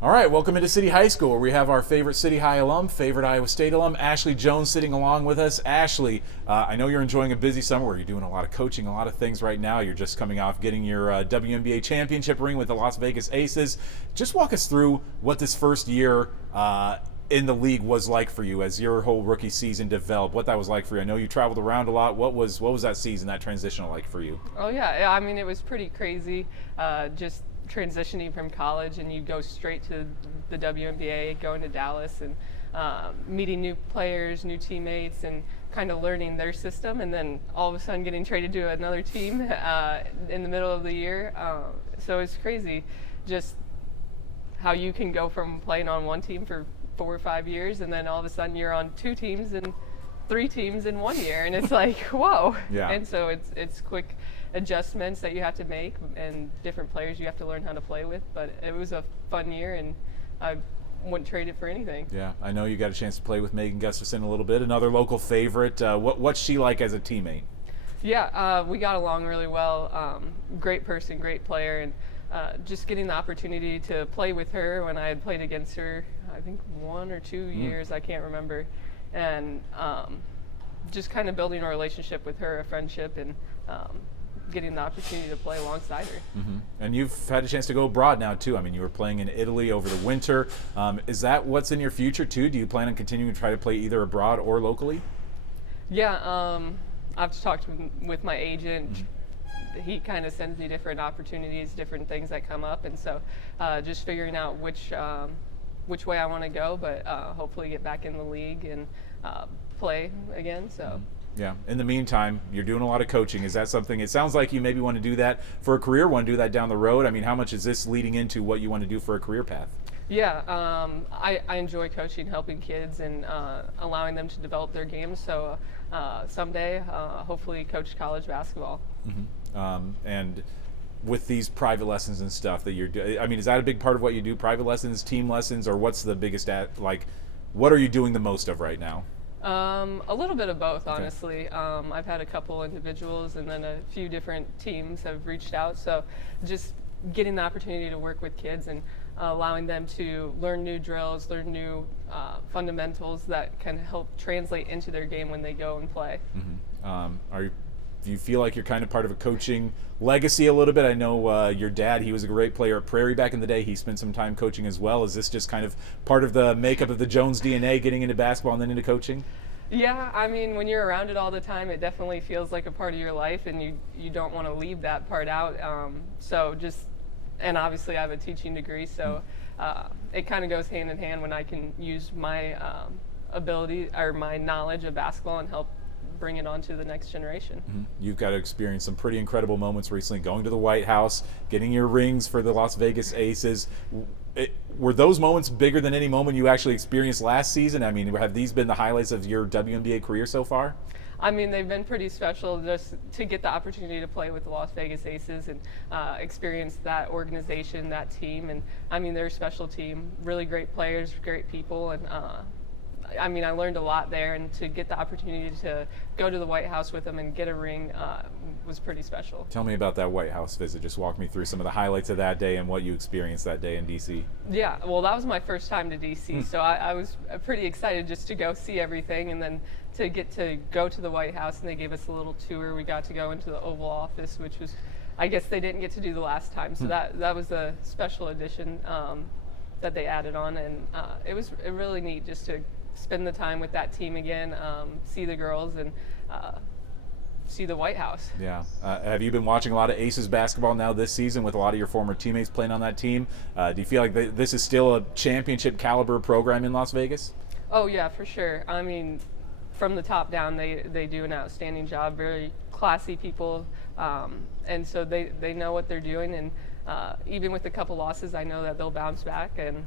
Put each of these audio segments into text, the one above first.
All right, welcome into City High School, where we have our favorite City High alum, favorite Iowa State alum, Ashley Joens, sitting along with us. Ashley, I know you're enjoying a busy summer where you're doing a lot of coaching, a lot of things right now. You're just coming off getting your WNBA championship ring with the Las Vegas Aces. Just walk us through what this first year in the league was like for you as your whole rookie season developed, what that was like for you. I know you traveled around a lot. What was that season, that transition like for you? Oh yeah, I mean it was pretty crazy. Just transitioning from college and you go straight to the WNBA, going to Dallas and meeting new players, new teammates, and kind of learning their system, and then all of a sudden getting traded to another team in the middle of the year. So it's crazy, just how you can go from playing on one team for 4 or 5 years, and then all of a sudden you're on 2 teams and 3 teams in 1 year, and it's like whoa. Yeah. And so it's quick adjustments that you have to make and different players you have to learn how to play with. But it was a fun year, and I wouldn't trade it for anything. Yeah, I know you got a chance to play with Megan Gustafson a little bit, another local favorite. What's she like as a teammate? Yeah, we got along really well. Great person, great player, and just getting the opportunity to play with her when I had played against her, I think 1 or 2 years, I can't remember, and just kind of building a relationship with her, a friendship, and getting the opportunity to play alongside her. Mm-hmm. And you've had a chance to go abroad now too. I mean, you were playing in Italy over the winter. Is that what's in your future too? Do you plan on continuing to try to play either abroad or locally? Yeah, I've talked with my agent. He kind of sends me different opportunities, different things that come up, and so just figuring out which way I want to go, but hopefully get back in the league and play again. So. Yeah. In the meantime, you're doing a lot of coaching. Is that something? It sounds like you maybe want to do that for a career, want to do that down the road. I mean, how much is this leading into what you want to do for a career path? Yeah, I enjoy coaching, helping kids, and allowing them to develop their games. So someday, hopefully, coach college basketball. Mm-hmm. And with these private lessons and stuff that you're doing, I mean, is that a big part of what you do? Private lessons, team lessons, or what's the biggest what are you doing the most of right now? A little bit of both, honestly. I've had a couple individuals, and then a few different teams have reached out. So just getting the opportunity to work with kids and allowing them to learn new drills, learn new fundamentals that can help translate into their game when they go and play. Mm-hmm. Do you feel like you're kind of part of a coaching legacy a little bit? I know your dad, he was a great player at Prairie back in the day. He spent some time coaching as well. Is this just kind of part of the makeup of the Joens DNA, getting into basketball and then into coaching? Yeah, I mean, when you're around it all the time, it definitely feels like a part of your life, and you don't want to leave that part out. And obviously I have a teaching degree, so it kind of goes hand in hand when I can use my ability or my knowledge of basketball and help bring it on to the next generation. Mm-hmm. You've got to experience some pretty incredible moments recently, going to the White House, getting your rings for the Las Vegas Aces. Were those moments bigger than any moment you actually experienced last season? I mean, have these been the highlights of your WNBA career so far? I mean, they've been pretty special just to get the opportunity to play with the Las Vegas Aces and experience that organization, that team. And I mean, they're a special team, really great players, great people. And I mean, I learned a lot there, and to get the opportunity to go to the White House with them and get a ring was pretty special. Tell me about that White House visit. Just walk me through some of the highlights of that day and what you experienced that day in D.C. Yeah, well, that was my first time to D.C., so I was pretty excited just to go see everything, and then to get to go to the White House, and they gave us a little tour. We got to go into the Oval Office, which was, I guess they didn't get to do the last time, so that was a special addition that they added on, and it was really neat just to spend the time with that team again, see the girls, and see the White House. Yeah. Have you been watching a lot of Aces basketball now this season with a lot of your former teammates playing on that team? Do you feel like this is still a championship caliber program in Las Vegas? Oh yeah, for sure. I mean, from the top down, they do an outstanding job, very classy people, and so they know what they're doing, and even with a couple losses, I know that they'll bounce back and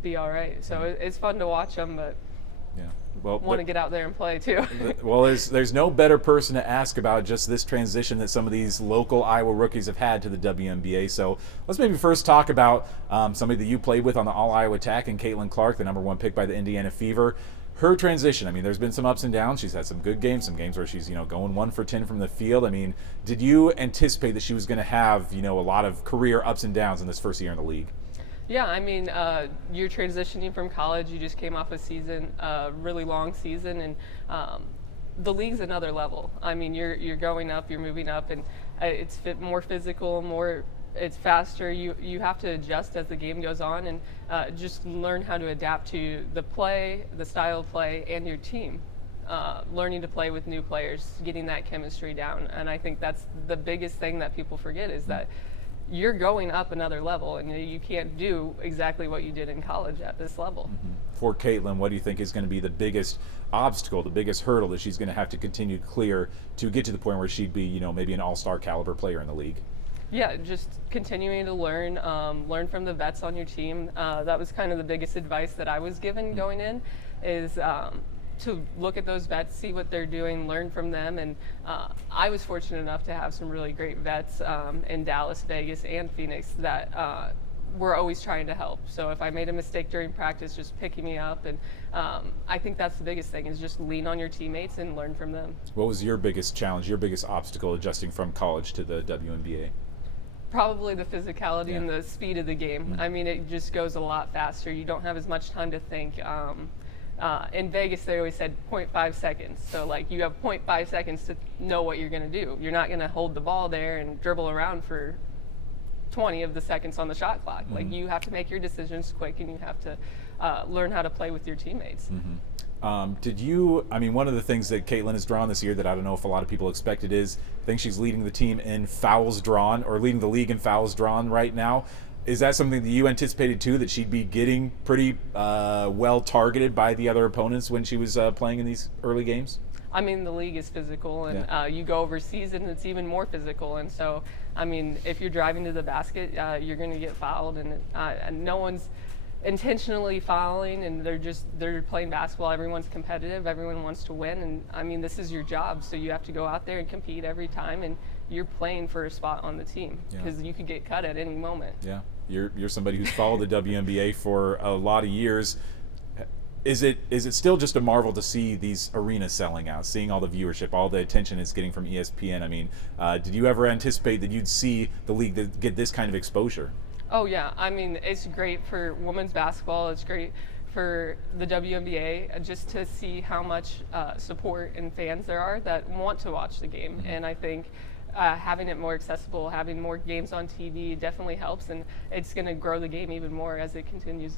be all right. So it's fun to watch them, but yeah. Well, want to get out there and play too. Well, there's no better person to ask about just this transition that some of these local Iowa rookies have had to the WNBA. So let's maybe first talk about somebody that you played with on the All-Iowa Attack, and Caitlin Clark, the #1 pick by the Indiana Fever. Her transition, I mean, there's been some ups and downs. She's had some good games, some games where she's, going 1 for 10 from the field. I mean, did you anticipate that she was going to have, a lot of career ups and downs in this first year in the league? Yeah, I mean, you're transitioning from college. You just came off a season, a really long season, and the league's another level. I mean, you're going up, you're moving up, and it's more physical, it's faster. You have to adjust as the game goes on, and just learn how to adapt to the play, the style of play, and your team. Learning to play with new players, getting that chemistry down, and I think that's the biggest thing that people forget is that you're going up another level, and you can't do exactly what you did in college at this level. For Caitlin, what do you think is going to be the biggest obstacle, the biggest hurdle that she's going to have to continue to clear to get to the point where she'd be, maybe an all-star caliber player in the league? Yeah, just continuing to learn from the vets on your team. That was kind of the biggest advice that I was given going in, is to look at those vets, see what they're doing, learn from them. And I was fortunate enough to have some really great vets in Dallas, Vegas, and Phoenix that were always trying to help. So if I made a mistake during practice, just picking me up. And I think that's the biggest thing, is just lean on your teammates and learn from them. What was your biggest challenge, your biggest obstacle adjusting from college to the WNBA? Probably the physicality and the speed of the game. I mean, it just goes a lot faster. You don't have as much time to think. In Vegas, they always said 0.5 seconds. So, like, you have 0.5 seconds to know what you're going to do. You're not going to hold the ball there and dribble around for 20 of the seconds on the shot clock. Like, you have to make your decisions quick, and you have to learn how to play with your teammates. One of the things that Caitlin has drawn this year that I don't know if a lot of people expected is, I think she's leading the team in fouls drawn, or leading the league in fouls drawn right now. Is that something that you anticipated too, that she'd be getting pretty well targeted by the other opponents when she was playing in these early games? I mean, the league is physical, and you go overseas and it's even more physical. And so, I mean, if you're driving to the basket, you're going to get fouled, and no one's intentionally fouling, and they're playing basketball. Everyone's competitive, everyone wants to win, and I mean, this is your job, so you have to go out there and compete every time, and you're playing for a spot on the team, because you could get cut at any moment. Yeah, you're somebody who's followed the WNBA for a lot of years. Is it still just a marvel to see these arenas selling out, seeing all the viewership, all the attention it's getting from ESPN? I mean, did you ever anticipate that you'd see the league get this kind of exposure? Oh yeah, I mean, it's great for women's basketball. It's great for the WNBA, just to see how much support and fans there are that want to watch the game. And I think having it more accessible, having more games on TV definitely helps, and it's going to grow the game even more as it continues.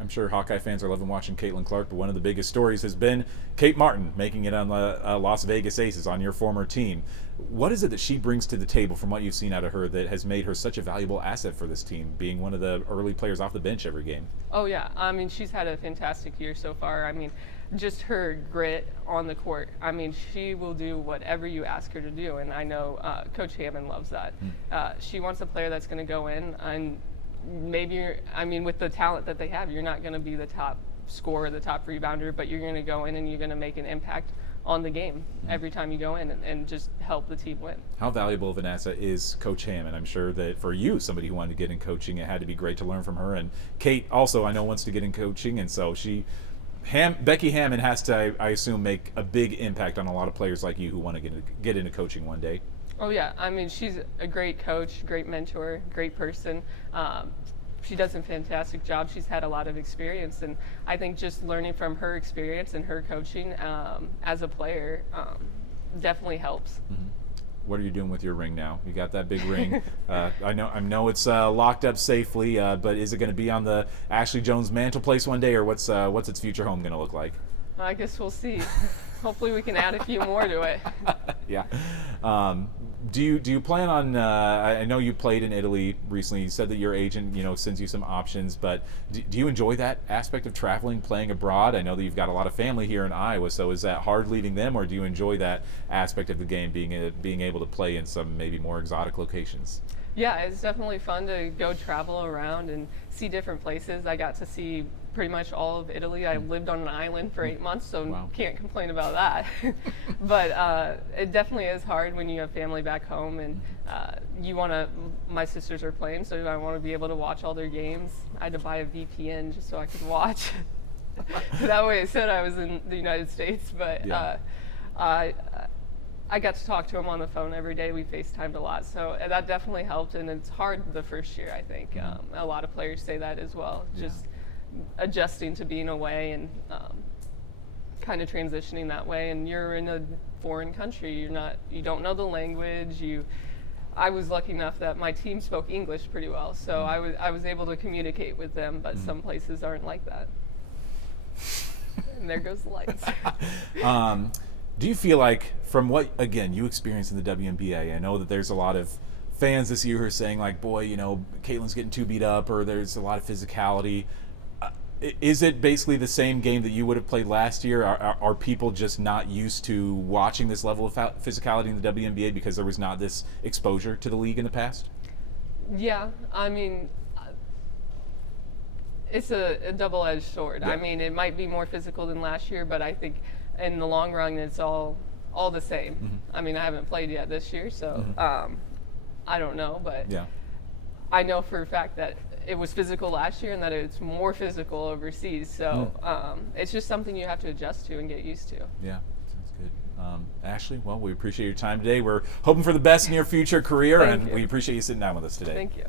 I'm sure Hawkeye fans are loving watching Caitlin Clark, but one of the biggest stories has been Kate Martin making it on the Las Vegas Aces, on your former team. What is it that she brings to the table from what you've seen out of her that has made her such a valuable asset for this team, being one of the early players off the bench every game? Oh yeah, I mean, she's had a fantastic year so far. I mean, just her grit on the court. I mean, she will do whatever you ask her to do, and I know Coach Hammond loves that. She wants a player that's going to go in, and maybe with the talent that they have, you're not going to be the top scorer, the top rebounder, but you're going to go in and you're going to make an impact on the game every time you go in, and just help the team win. How valuable of an asset is Coach Hammond? I'm sure that for you, somebody who wanted to get in coaching, it had to be great to learn from her. And Kate also, I know, wants to get in coaching, and so Becky Hammond has to, I assume, make a big impact on a lot of players like you who want to get into coaching one day. Oh yeah, I mean, she's a great coach, great mentor, great person. She does a fantastic job. She's had a lot of experience, and I think just learning from her experience and her coaching as a player definitely helps. What are you doing with your ring now? You got that big ring. I know it's locked up safely, but is it going to be on the Ashley Joens mantelpiece one day, or what's its future home going to look like? I guess we'll see. Hopefully we can add a few more to it. Yeah. Do you plan on? I know you played in Italy recently. You said that your agent, sends you some options. But do you enjoy that aspect of traveling, playing abroad? I know that you've got a lot of family here in Iowa. So is that hard leaving them, or do you enjoy that aspect of the game, being able to play in some maybe more exotic locations? Yeah, it's definitely fun to go travel around and see different places. I got to see pretty much all of Italy. I lived on an island for 8 months, so can't complain about that. But it definitely is hard when you have family back home, and my sisters are playing, so I want to be able to watch all their games. I had to buy a VPN just so I could watch. That way it said I was in the United States, but I got to talk to him on the phone every day. We FaceTimed a lot, so that definitely helped. And it's hard the first year, I think. A lot of players say that as well. Just adjusting to being away and kind of transitioning that way. And you're in a foreign country. You don't know the language. I was lucky enough that my team spoke English pretty well, so I was able to communicate with them. But some places aren't like that. And there goes the lights. Do you feel like, from what, again, you experienced in the WNBA, I know that there's a lot of fans this year who are saying, like, boy, you know, Caitlin's getting too beat up, or there's a lot of physicality. Is it basically the same game that you would have played last year? Are people just not used to watching this level of physicality in the WNBA because there was not this exposure to the league in the past? Yeah, I mean, it's a double-edged sword. Yeah. I mean, it might be more physical than last year, but I think in the long run, it's all the same. I mean, I haven't played yet this year, so I don't know, but I know for a fact that it was physical last year and that it's more physical overseas. So it's just something you have to adjust to and get used to. Yeah, sounds good. Ashley, well, we appreciate your time today. We're hoping for the best in your future career, and we appreciate you sitting down with us today. Thank you.